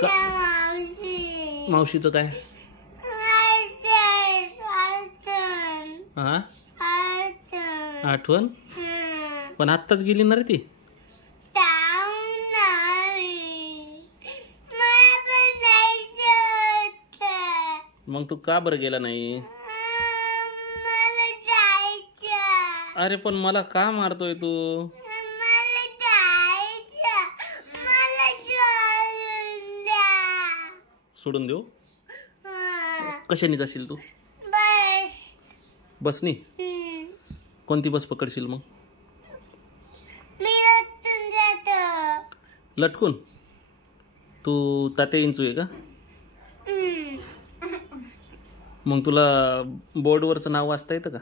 का मावशीचं काय? हा आठवण पण आत्ताच गेली ना रे ती. मग तू का बरं गेला नाही? अरे पण मला का मारतोय तू? सोडून देऊ? कशाने जाशील तू? बसनी? कोणती बस पकडशील मग? लटकून? तू तात्या इंचू आहे का? मग तुला बोर्डवरचं नाव वाचता येतं का?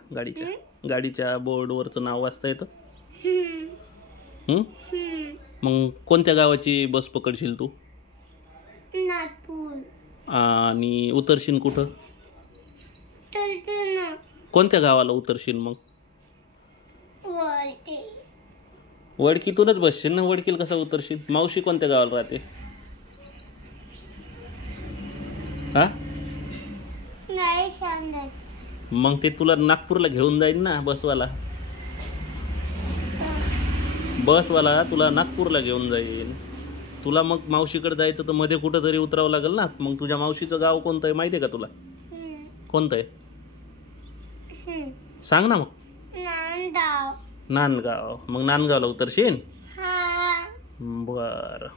गाडीच्या बोर्डवरचं नाव वाचता येतं? मग कोणत्या गावाची बस पकडशील तू? आणि उतरशील कुठं? कोणत्या गावाला उतरशील मग? वडकीतूनच बसशील ना. वडकीला कसा उतरशील? मावशी कोणत्या गावाला राहते? हा मग ते तुला नागपूरला घेऊन जाईल ना बसवाला. तुला नागपूरला घेऊन जाईल. तुला मग मावशीकडे जायचं तर मध्ये कुठं तरी उतरावं लागेल ना. मग तुझ्या मावशीचं गाव कोणतं आहे माहिती आहे का तुला? कोणतं आहे सांग ना. मग नांदगाव. मग नांदगावला उतरशील? बरं.